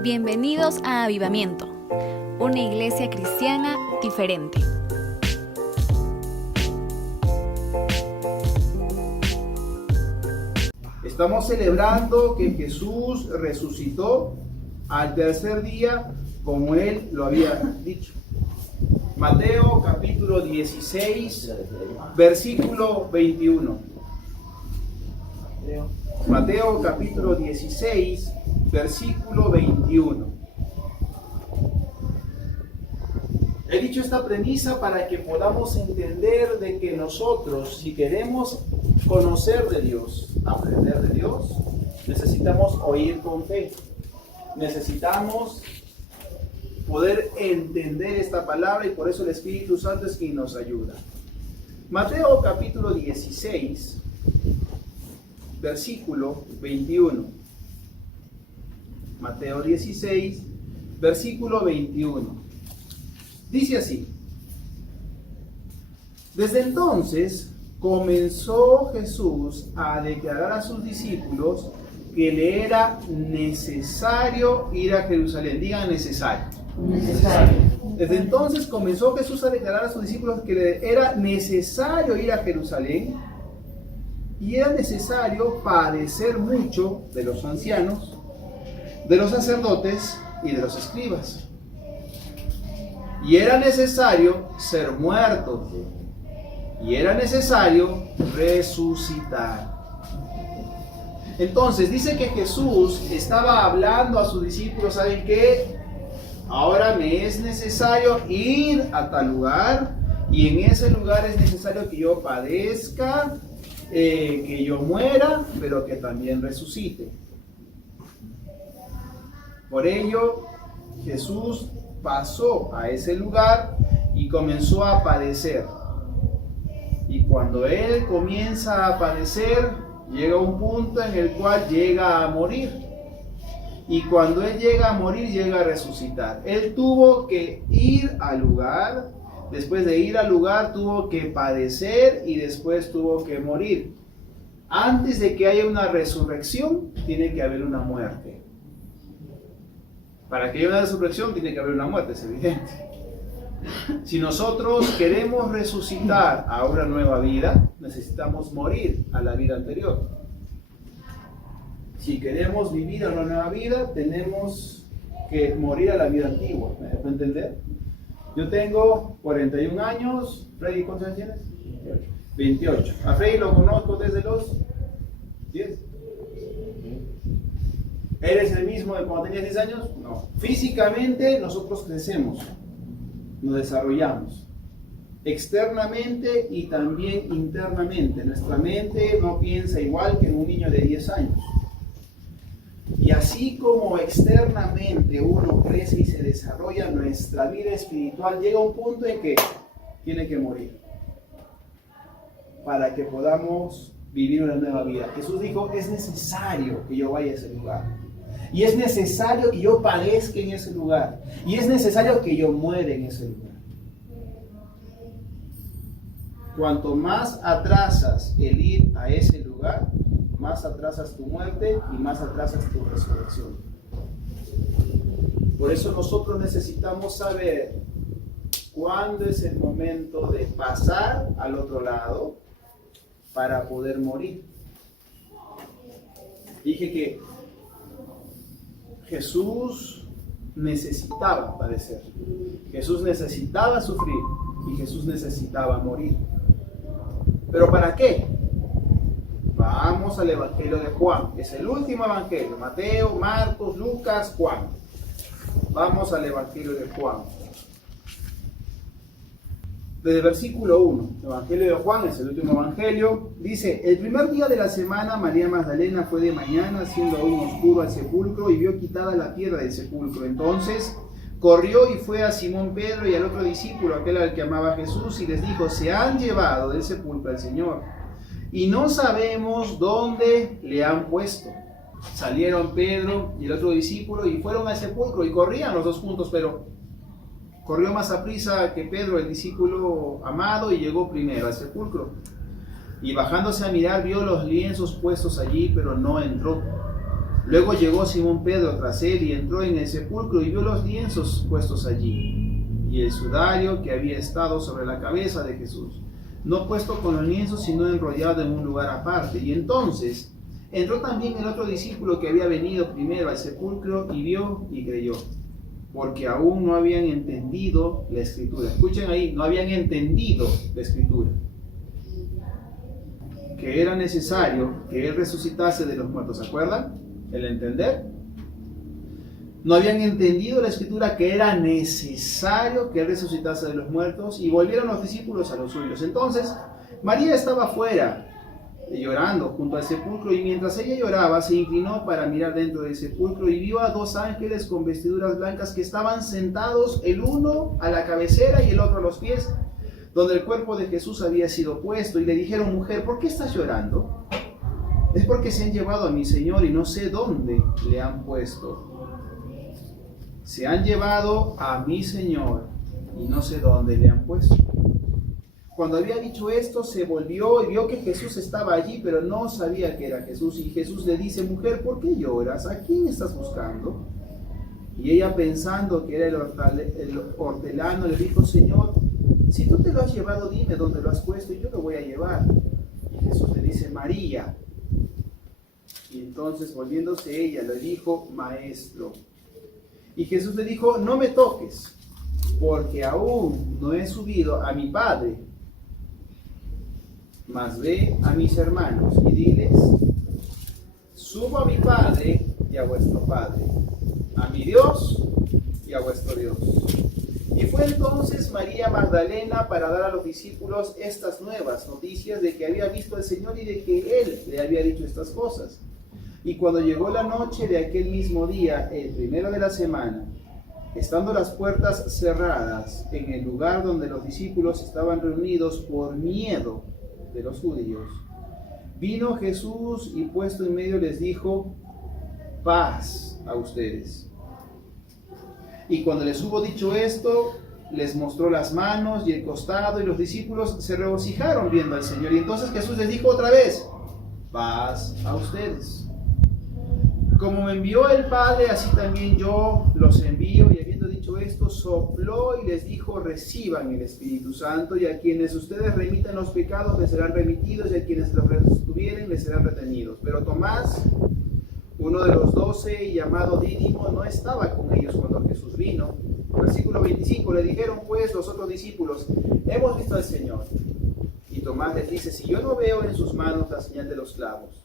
Bienvenidos a Avivamiento, una iglesia cristiana diferente. Estamos celebrando que Jesús resucitó al tercer día, como Él lo había dicho. Mateo capítulo 16, versículo 21. Mateo capítulo 16, versículo 21. He dicho esta premisa para que podamos entender de que nosotros, si queremos conocer de Dios, aprender de Dios, necesitamos oír con fe. Necesitamos poder entender esta palabra y por eso el Espíritu Santo es quien nos ayuda. Mateo capítulo 16, versículo 21. Mateo 16, versículo 21. Dice así: desde entonces comenzó Jesús a declarar a sus discípulos que le era necesario ir a Jerusalén. Digan necesario. Desde entonces comenzó Jesús a declarar a sus discípulos que le era necesario ir a Jerusalén y era necesario padecer mucho de los ancianos, de los sacerdotes y de los escribas. Y era necesario ser muerto. Y era necesario resucitar. Entonces dice que Jesús estaba hablando a sus discípulos, ¿saben qué? Ahora me es necesario ir a tal lugar y en ese lugar es necesario que yo padezca, que yo muera, pero que también resucite. Por ello, Jesús pasó a ese lugar y comenzó a padecer. Y cuando Él comienza a padecer, llega un punto en el cual llega a morir. Y cuando Él llega a morir, llega a resucitar. Él tuvo que ir al lugar. Después de ir al lugar, tuvo que padecer y después tuvo que morir. Antes de que haya una resurrección, tiene que haber una muerte. Para que haya una resurrección, tiene que haber una muerte, es evidente. Si nosotros queremos resucitar a una nueva vida, necesitamos morir a la vida anterior. Si queremos vivir a una nueva vida, tenemos que morir a la vida antigua. ¿Me dejo entender? Yo tengo 41 años. Freddy, ¿cuántos años tienes? 28. A Freddy lo conozco desde los 10. ¿Eres el mismo de cuando tenías 10 años? No. Físicamente nosotros crecemos, nos desarrollamos. Externamente y también internamente. Nuestra mente no piensa igual que un niño de 10 años. Y así como externamente uno crece y se desarrolla, nuestra vida espiritual llega a un punto en que tiene que morir para que podamos vivir una nueva vida. Jesús dijo, es necesario que yo vaya a ese lugar. Y es necesario que yo padezca en ese lugar. Y es necesario que yo muera en ese lugar. Cuanto más atrasas el ir a ese lugar, más atrasas tu muerte y más atrasas tu resurrección. Por eso nosotros necesitamos saber cuándo es el momento de pasar al otro lado para poder morir. Dije que Jesús necesitaba padecer, Jesús necesitaba sufrir y Jesús necesitaba morir. ¿Pero para qué? Vamos al Evangelio de Juan, es el último Evangelio, Mateo, Marcos, Lucas, Juan. Vamos al Evangelio de Juan. Desde el versículo 1, el Evangelio de Juan es el último Evangelio, dice: el primer día de la semana María Magdalena fue de mañana, siendo aún oscuro, al sepulcro y vio quitada la piedra del sepulcro. Entonces corrió y fue a Simón Pedro y al otro discípulo, aquel al que amaba Jesús, y les dijo: se han llevado del sepulcro al Señor, y no sabemos dónde le han puesto. Salieron Pedro y el otro discípulo y fueron al sepulcro, y corrían los dos juntos, pero corrió más aprisa que Pedro, el discípulo amado, y llegó primero al sepulcro. Y bajándose a mirar, vio los lienzos puestos allí, pero no entró. Luego llegó Simón Pedro tras él y entró en el sepulcro y vio los lienzos puestos allí y el sudario que había estado sobre la cabeza de Jesús, no puesto con los lienzos, sino enrollado en un lugar aparte. Y entonces entró también el otro discípulo que había venido primero al sepulcro y vio y creyó, porque aún no habían entendido la Escritura. Escuchen ahí, no habían entendido la Escritura, que era necesario que Él resucitase de los muertos. ¿Se acuerdan? El entender. No habían entendido la Escritura, que era necesario que Él resucitase de los muertos, y volvieron los discípulos a los suyos. Entonces María estaba afuera llorando junto al sepulcro, y mientras ella lloraba se inclinó para mirar dentro del sepulcro y vio a dos ángeles con vestiduras blancas que estaban sentados, el uno a la cabecera y el otro a los pies, donde el cuerpo de Jesús había sido puesto, y le dijeron: mujer, ¿por qué estás llorando? Es porque se han llevado a mi Señor y no sé dónde le han puesto. Se han llevado a mi Señor y no sé dónde le han puesto. Cuando había dicho esto, se volvió y vio que Jesús estaba allí, pero no sabía que era Jesús. Y Jesús le dice: mujer, ¿por qué lloras? ¿A quién estás buscando? Y ella, pensando que era el hortelano, le dijo: Señor, si tú te lo has llevado, dime dónde lo has puesto y yo lo voy a llevar. Y Jesús le dice: María. Y entonces, volviéndose ella, le dijo: Maestro. Y Jesús le dijo: no me toques, porque aún no he subido a mi Padre, mas ve a mis hermanos y diles: subo a mi Padre y a vuestro Padre, a mi Dios y a vuestro Dios. Y fue entonces María Magdalena para dar a los discípulos estas nuevas noticias de que había visto al Señor y de que Él le había dicho estas cosas. Y cuando llegó la noche de aquel mismo día, el primero de la semana, estando las puertas cerradas en el lugar donde los discípulos estaban reunidos por miedo de los judíos, vino Jesús y puesto en medio les dijo: paz a ustedes. Y cuando les hubo dicho esto, les mostró las manos y el costado, y los discípulos se regocijaron viendo al Señor. Y entonces Jesús les dijo otra vez: paz a ustedes. Como me envió el Padre, así también yo los envío. Y habiendo dicho esto, sopló y les dijo: reciban el Espíritu Santo, y a quienes ustedes remitan los pecados les serán remitidos, y a quienes los retuvieren les serán retenidos. Pero Tomás, uno de los 12 y llamado Dídimo, no estaba con ellos cuando Jesús vino. Versículo 25, le dijeron pues los otros discípulos: hemos visto al Señor. Y Tomás les dice: si yo no veo en sus manos la señal de los clavos,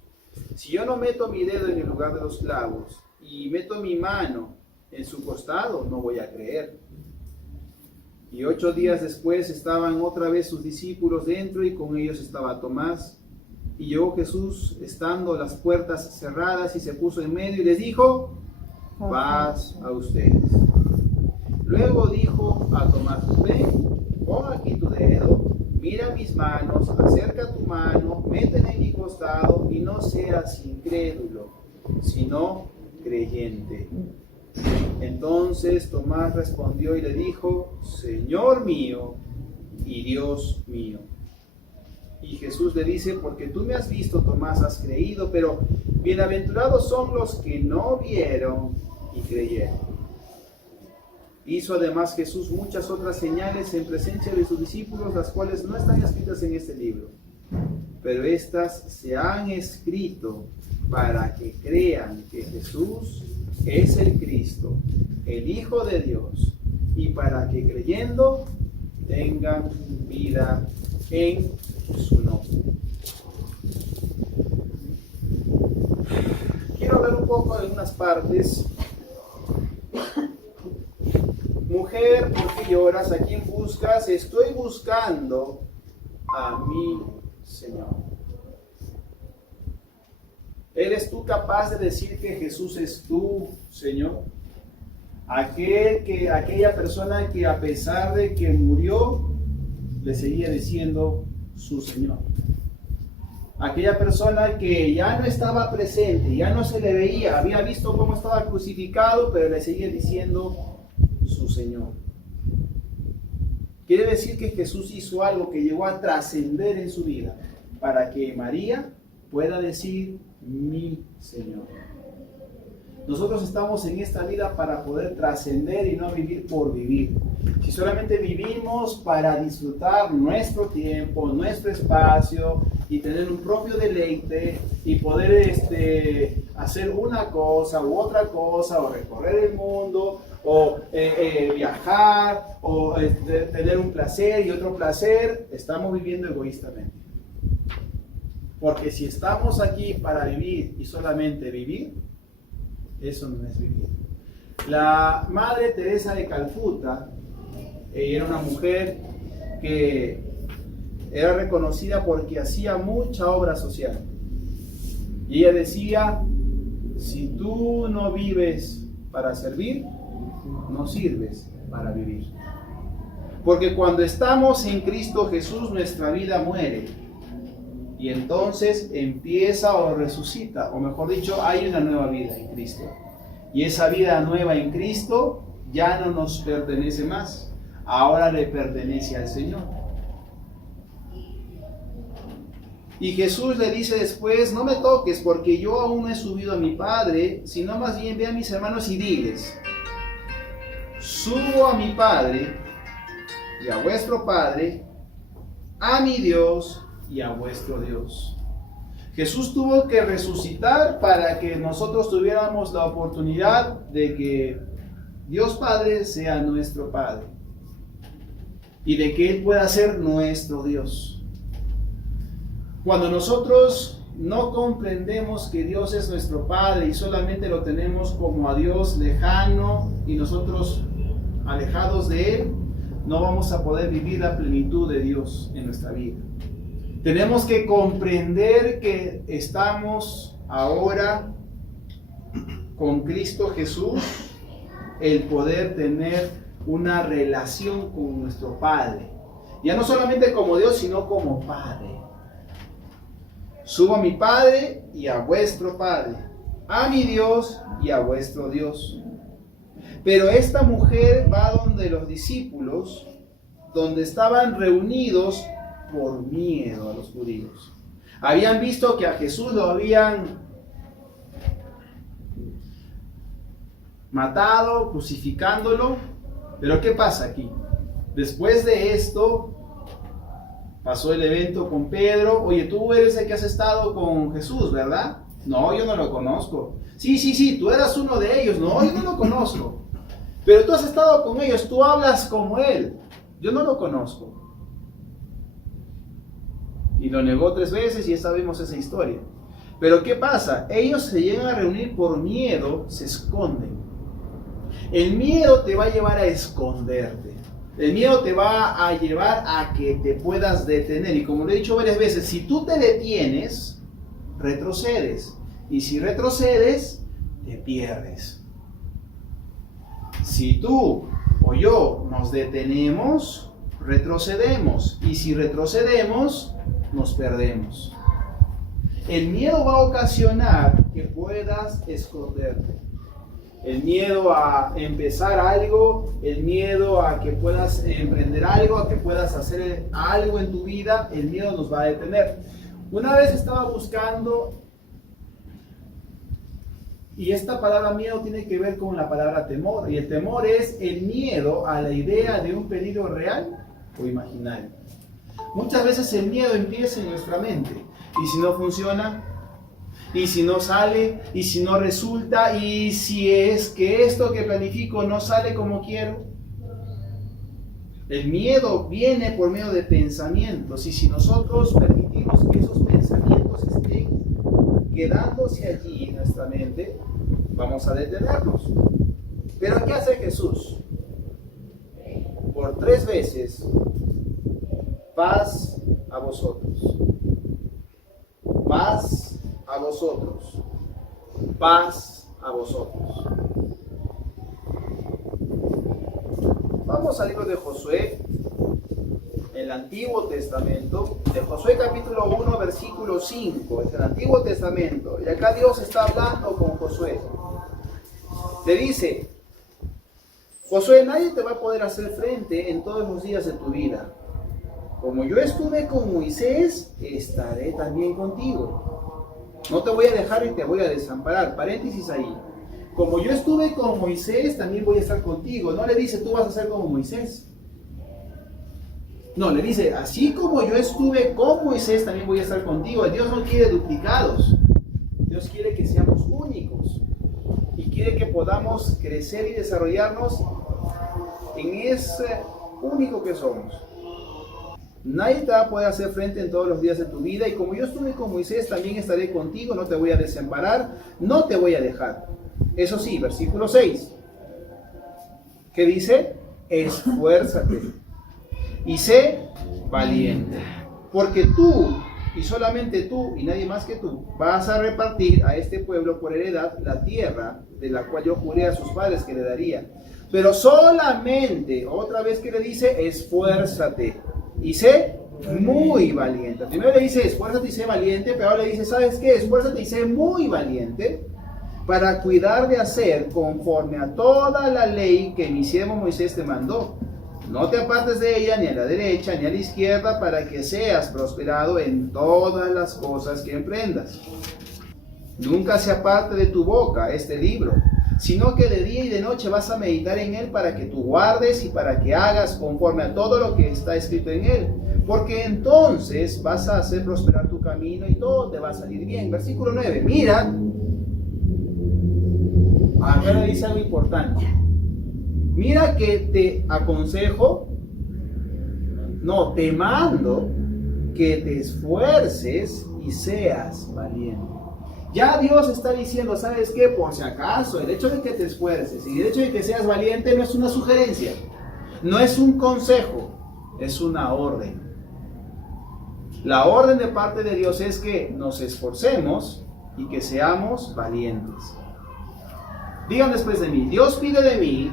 si yo no meto mi dedo en el lugar de los clavos y meto mi mano en su costado, no voy a creer. Y 8 días después estaban otra vez sus discípulos dentro, y con ellos estaba Tomás. Y llegó Jesús estando las puertas cerradas y se puso en medio y les dijo: paz a ustedes. Luego dijo a Tomás: ven, pon aquí tu dedo, mira mis manos, acerca tu mano, métela en mi costado, y no seas incrédulo, sino creyente. Entonces Tomás respondió y le dijo: Señor mío y Dios mío. Y Jesús le dice: porque tú me has visto, Tomás, has creído, pero bienaventurados son los que no vieron y creyeron. Hizo además Jesús muchas otras señales en presencia de sus discípulos, las cuales no están escritas en este libro, pero estas se han escrito para que crean que Jesús es el Cristo, el Hijo de Dios, y para que creyendo tengan vida en su nombre. Quiero hablar un poco de algunas partes. Mujer, ¿por qué lloras? ¿A quién buscas? Estoy buscando a mi Señor. ¿Eres tú capaz de decir que Jesús es tu Señor? Aquella persona que a pesar de que murió, le seguía diciendo su Señor. Aquella persona que ya no estaba presente, ya no se le veía, había visto cómo estaba crucificado, pero le seguía diciendo su Señor. Quiere decir que Jesús hizo algo que llegó a trascender en su vida para que María pueda decir mi Señor. Nosotros estamos en esta vida para poder trascender y no vivir por vivir. Si solamente vivimos para disfrutar nuestro tiempo, nuestro espacio y tener un propio deleite y poder hacer una cosa u otra cosa o recorrer el mundo o viajar o tener un placer y otro placer, estamos viviendo egoístamente. Porque si estamos aquí para vivir y solamente vivir, eso no es vivir. La Madre Teresa de Calcuta era una mujer que era reconocida porque hacía mucha obra social. Y ella decía, si tú no vives para servir, no sirves para vivir. Porque cuando estamos en Cristo Jesús, nuestra vida muere. Y entonces empieza o resucita, o mejor dicho, hay una nueva vida en Cristo. Y esa vida nueva en Cristo ya no nos pertenece más, ahora le pertenece al Señor. Y Jesús le dice después, no me toques porque yo aún no he subido a mi Padre, sino más bien ve a mis hermanos y diles, subo a mi Padre y a vuestro Padre, a mi Dios y a vuestro Dios. Jesús tuvo que resucitar para que nosotros tuviéramos la oportunidad de que Dios Padre sea nuestro Padre y de que Él pueda ser nuestro Dios. Cuando nosotros no comprendemos que Dios es nuestro Padre y solamente lo tenemos como a Dios lejano y nosotros alejados de Él, no vamos a poder vivir la plenitud de Dios en nuestra vida. Tenemos que comprender que estamos ahora con Cristo Jesús, el poder tener una relación con nuestro Padre. Ya no solamente como Dios, sino como Padre. Subo a mi Padre y a vuestro Padre, a mi Dios y a vuestro Dios. Pero esta mujer va donde los discípulos, donde estaban reunidos por miedo a los judíos. Habían visto que a Jesús lo habían matado, crucificándolo. Pero ¿qué pasa aquí? Después de esto, pasó el evento con Pedro. Oye, tú eres el que has estado con Jesús, ¿verdad? No, yo no lo conozco. Sí, tú eras uno de ellos. No, yo no lo conozco. Pero tú has estado con ellos, tú hablas como él. Yo no lo conozco. Y lo negó 3 veces y ya sabemos esa historia. Pero ¿qué pasa? Ellos se llegan a reunir por miedo, se esconden. El miedo te va a llevar a esconderte. El miedo te va a llevar a que te puedas detener. Y como lo he dicho varias veces, si tú te detienes, retrocedes. Y si retrocedes, te pierdes. Si tú o yo nos detenemos, retrocedemos. Y si retrocedemos, nos perdemos. El miedo va a ocasionar que puedas esconderte. El miedo a empezar algo, el miedo a que puedas emprender algo, a que puedas hacer algo en tu vida, el miedo nos va a detener. Una vez estaba buscando, y esta palabra miedo tiene que ver con la palabra temor, y el temor es el miedo a la idea de un peligro real o imaginario. Muchas veces el miedo empieza en nuestra mente, y si no funciona, y si no sale, y si no resulta, y si es que esto que planifico no sale como quiero. El miedo viene por medio de pensamientos, y si nosotros permitimos que esos pensamientos estén quedándose allí en nuestra mente, vamos a detenerlos. Pero ¿qué hace Jesús? Por 3 veces, paz a vosotros, paz a vosotros, paz a vosotros. Vamos al libro de Josué, el Antiguo Testamento, de Josué capítulo 1, versículo 5, es el Antiguo Testamento, y acá Dios está hablando con Josué. Le dice, Josué, nadie te va a poder hacer frente en todos los días de tu vida. Como yo estuve con Moisés, estaré también contigo. No te voy a dejar y te voy a desamparar. Paréntesis ahí. como yo estuve con Moisés, también voy a estar contigo. No le dice, tú vas a ser como Moisés. No, le dice, así como yo estuve con Moisés, también voy a estar contigo. Dios no quiere duplicados. Dios quiere que seamos únicos. Y quiere que podamos crecer y desarrollarnos en ese único que somos. Nadie te va a poder hacer frente en todos los días de tu vida. Y como yo estuve con Moisés, también estaré contigo. No te voy a desamparar, no te voy a dejar. Eso sí, versículo 6. ¿Qué dice? Esfuérzate y sé valiente, porque tú, y solamente tú, y nadie más que tú, vas a repartir a este pueblo por heredad la tierra de la cual yo juré a sus padres que le daría. Pero solamente, otra vez que le dice, esfuérzate y sé muy valiente. Primero le dice, esfuérzate y sé valiente, pero ahora le dice, ¿sabes qué? Esfuérzate y sé muy valiente para cuidar de hacer conforme a toda la ley que mi siervo Moisés te mandó. No te apartes de ella ni a la derecha ni a la izquierda, para que seas prosperado en todas las cosas que emprendas. Nunca se aparte de tu boca este libro, sino que de día y de noche vas a meditar en él, para que tú guardes y para que hagas conforme a todo lo que está escrito en él. Porque entonces vas a hacer prosperar tu camino y todo te va a salir bien. Versículo 9, mira, acá le dice algo importante. Mira que te aconsejo, no, te mando que te esfuerces y seas valiente. Ya Dios está diciendo, ¿sabes qué? Por si acaso, el hecho de que te esfuerces y el hecho de que seas valiente no es una sugerencia, no es un consejo, es una orden. La orden de parte de Dios es que nos esforcemos y que seamos valientes. Digan después de mí, Dios pide de mí,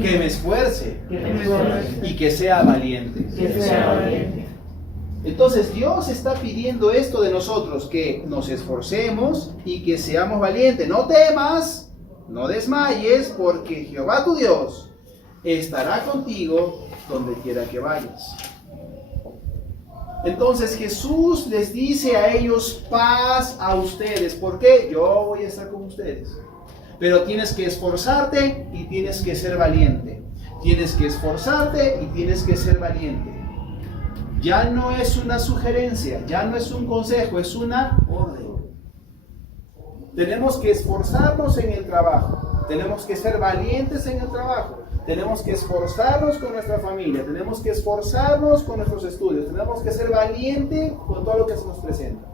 que me esfuerce y que sea valiente. Entonces Dios está pidiendo esto de nosotros, que nos esforcemos y que seamos valientes. No temas, no desmayes, porque Jehová tu Dios estará contigo donde quiera que vayas. Entonces Jesús les dice a ellos, paz a ustedes. ¿Por qué? Yo voy a estar con ustedes. Pero tienes que esforzarte y tienes que ser valiente. Tienes que esforzarte y tienes que ser valiente. Ya no es una sugerencia, ya no es un consejo, es una orden. Tenemos que esforzarnos en el trabajo. Tenemos que ser valientes en el trabajo. Tenemos que esforzarnos con nuestra familia. Tenemos que esforzarnos con nuestros estudios. Tenemos que ser valientes con todo lo que se nos presenta.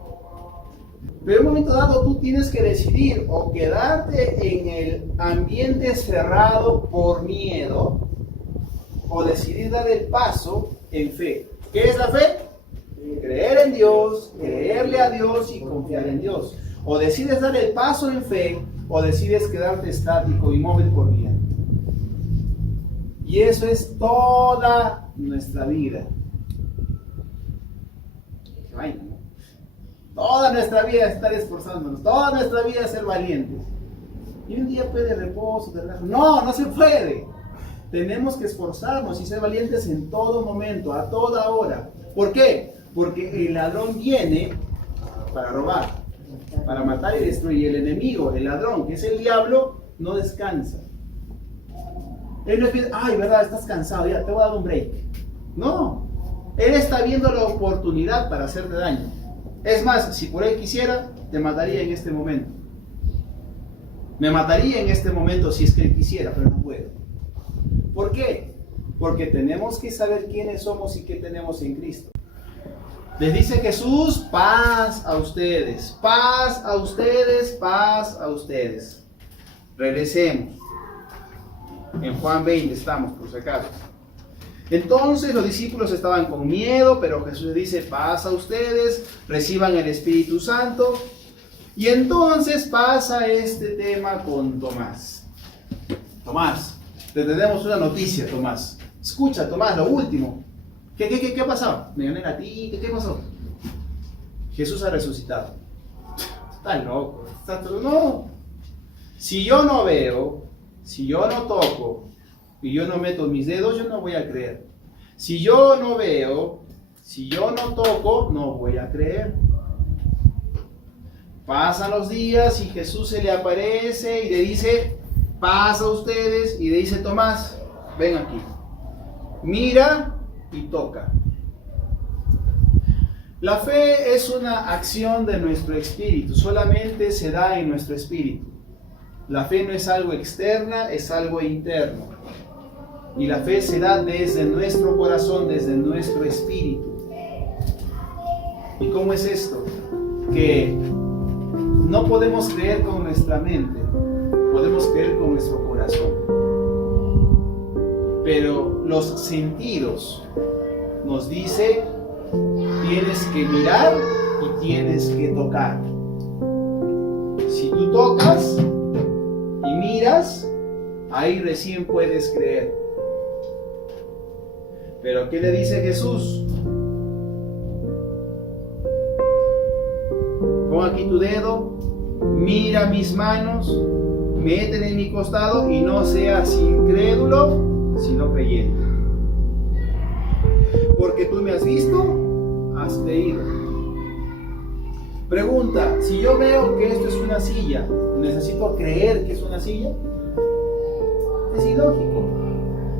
Pero en un momento dado tú tienes que decidir o quedarte en el ambiente cerrado por miedo, o decidir dar el paso en fe. ¿Qué es la fe? Creer en Dios, creerle a Dios y confiar en Dios. O decides dar el paso en fe, o decides quedarte estático, inmóvil por miedo. Y eso es toda nuestra vida. Ay, ¿no? Toda nuestra vida es estar esforzándonos, toda nuestra vida es ser valientes. Y un día puede reposo, de relajo. No, no se puede. Tenemos que esforzarnos y ser valientes en todo momento, a toda hora. ¿Por qué? Porque el ladrón viene para robar, para matar y destruir. Y el enemigo, el ladrón, que es el diablo, no descansa. Él no piensa, ay, verdad, estás cansado, ya te voy a dar un break. No, él está viendo la oportunidad para hacerte daño. Es más, si por él quisiera, te mataría en este momento. Me mataría en este momento si es que él quisiera, pero no puede. ¿Por qué? Porque tenemos que saber quiénes somos y qué tenemos en Cristo. Les dice Jesús, paz a ustedes, paz a ustedes, paz a ustedes. Regresemos. En Juan 20 estamos, por si acaso. Entonces los discípulos estaban con miedo, pero Jesús dice, paz a ustedes, reciban el Espíritu Santo. Y entonces pasa este tema con Tomás. Tomás, te tenemos una noticia, Tomás. Escucha, Tomás, lo último. ¿Qué ha pasado? Me gané a ti, ¿qué pasó? Jesús ha resucitado. Estás loco. No. Si yo no veo, si yo no toco y yo no meto mis dedos, yo no voy a creer. Si yo no veo, si yo no toco, no voy a creer. Pasan los días y Jesús se le aparece y le dice, pasa ustedes, y le dice, Tomás, ven aquí, mira y toca. La fe es una acción de nuestro espíritu, solamente se da en nuestro espíritu. La fe no es algo externa, es algo interno. Y la fe se da desde nuestro corazón, desde nuestro espíritu. ¿Y cómo es esto? Que no podemos creer con nuestra mente, podemos creer con nuestro corazón. Pero los sentidos nos dicen, tienes que mirar y tienes que tocar. Si tú tocas y miras, ahí recién puedes creer. Pero ¿qué le dice Jesús? Pon aquí tu dedo, mira mis manos, métele en mi costado y no seas incrédulo, sino creyente. Porque tú me has visto, has creído. Pregunta, si yo veo que esto es una silla, ¿necesito creer que es una silla? Es ilógico.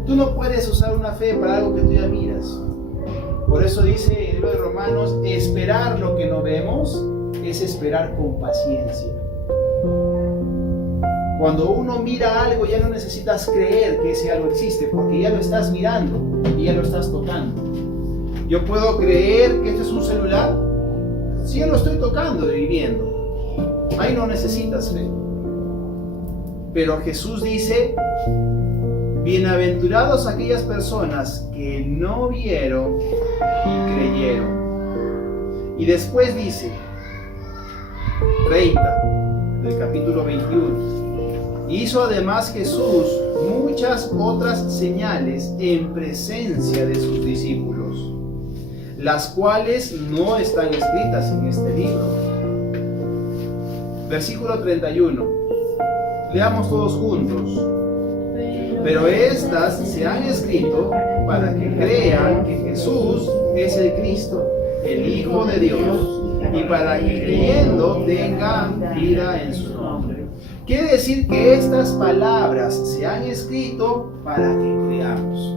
Tú no puedes usar una fe para algo que tú ya miras. Por eso dice en el libro de Romanos, esperar lo que no vemos es esperar con paciencia. Cuando uno mira algo ya no necesitas creer que ese algo existe, porque ya lo estás mirando y ya lo estás tocando. Yo puedo creer que este es un celular si yo lo estoy tocando y viendo. Ahí no necesitas fe. Pero Jesús dice, bienaventurados aquellas personas que no vieron y creyeron. Y después dice, 30 del capítulo 21, hizo además Jesús muchas otras señales en presencia de sus discípulos, las cuales no están escritas en este libro. Versículo 31, leamos todos juntos. Pero estas se han escrito para que crean que Jesús es el Cristo, el Hijo de Dios, y para que creyendo tengan vida en su nombre. Quiere decir que estas palabras se han escrito para que creamos.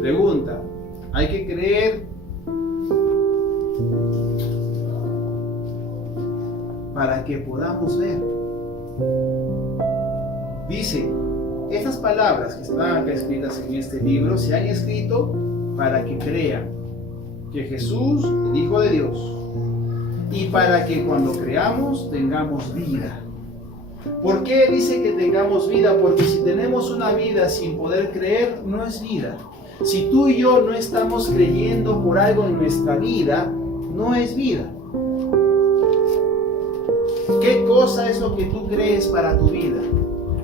Pregunta, ¿hay que creer para que podamos ver? Dice, estas palabras que están acá escritas en este libro se han escrito para que crean que Jesús, el Hijo de Dios, y para que cuando creamos tengamos vida. ¿Por qué dice que tengamos vida? Porque si tenemos una vida sin poder creer, no es vida. Si tú y yo no estamos creyendo por algo en nuestra vida, no es vida. ¿Qué cosa es lo que tú crees para tu vida?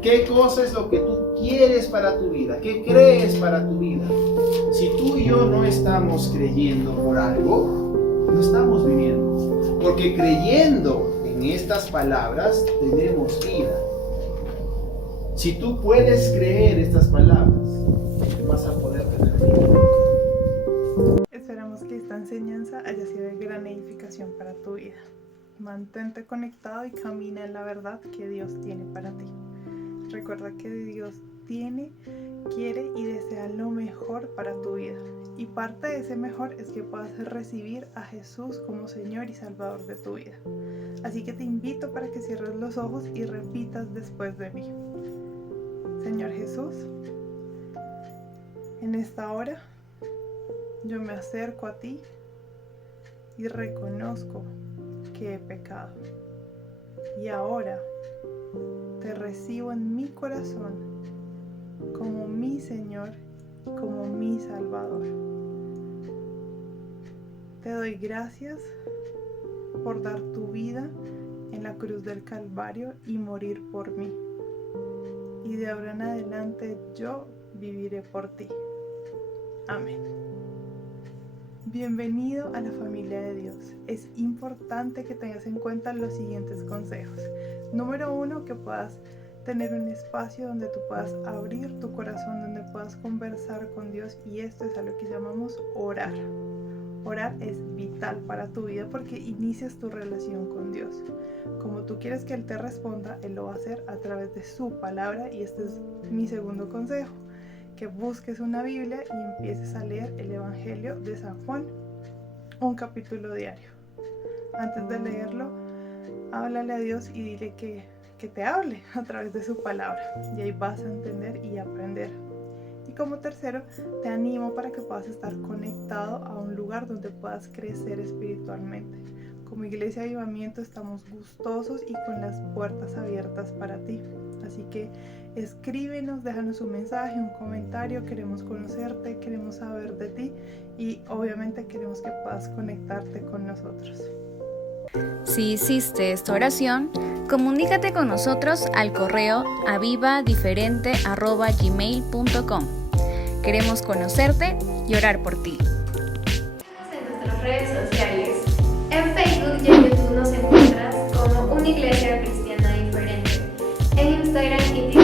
¿Qué cosa es lo que tú quieres para tu vida? ¿Qué crees para tu vida? Si tú y yo no estamos creyendo por algo, no estamos viviendo. Porque creyendo en estas palabras tenemos vida. Si tú puedes creer estas palabras, vas a poder tener vida. Esperamos que esta enseñanza haya sido de gran edificación para tu vida. Mantente conectado y camina en la verdad que Dios tiene para ti. Recuerda que Dios tiene, quiere y desea lo mejor para tu vida. Y parte de ese mejor es que puedas recibir a Jesús como Señor y Salvador de tu vida. Así que te invito para que cierres los ojos y repitas después de mí. Señor Jesús, en esta hora yo me acerco a ti y reconozco que he pecado. Y ahora te recibo en mi corazón como mi Señor y como mi Salvador. Te doy gracias por dar tu vida en la cruz del Calvario y morir por mí. Y de ahora en adelante yo viviré por ti. Amén. Bienvenido a la familia de Dios. Es importante que tengas en cuenta los siguientes consejos. Número 1, que puedas tener un espacio donde tú puedas abrir tu corazón, donde puedas conversar con Dios, y esto es a lo que llamamos orar. Orar es vital para tu vida porque inicias tu relación con Dios. Como tú quieres que Él te responda, Él lo va a hacer a través de su palabra, y este es mi segundo consejo, que busques una Biblia y empieces a leer el Evangelio de San Juan, un capítulo diario. Antes de leerlo, háblale a Dios y dile que te hable a través de su palabra, y ahí vas a entender y aprender. Y como tercero, te animo para que puedas estar conectado a un lugar donde puedas crecer espiritualmente. Como Iglesia Avivamiento estamos gustosos y con las puertas abiertas para ti. Así que escríbenos, déjanos un mensaje, un comentario, queremos conocerte, queremos saber de ti y obviamente queremos que puedas conectarte con nosotros. Si hiciste esta oración, comunícate con nosotros al correo avivadiferente@gmail.com. Queremos conocerte y orar por ti. En nuestras redes sociales, en Facebook y en YouTube nos encuentras como Una Iglesia Cristiana Diferente. En Instagram y TikTok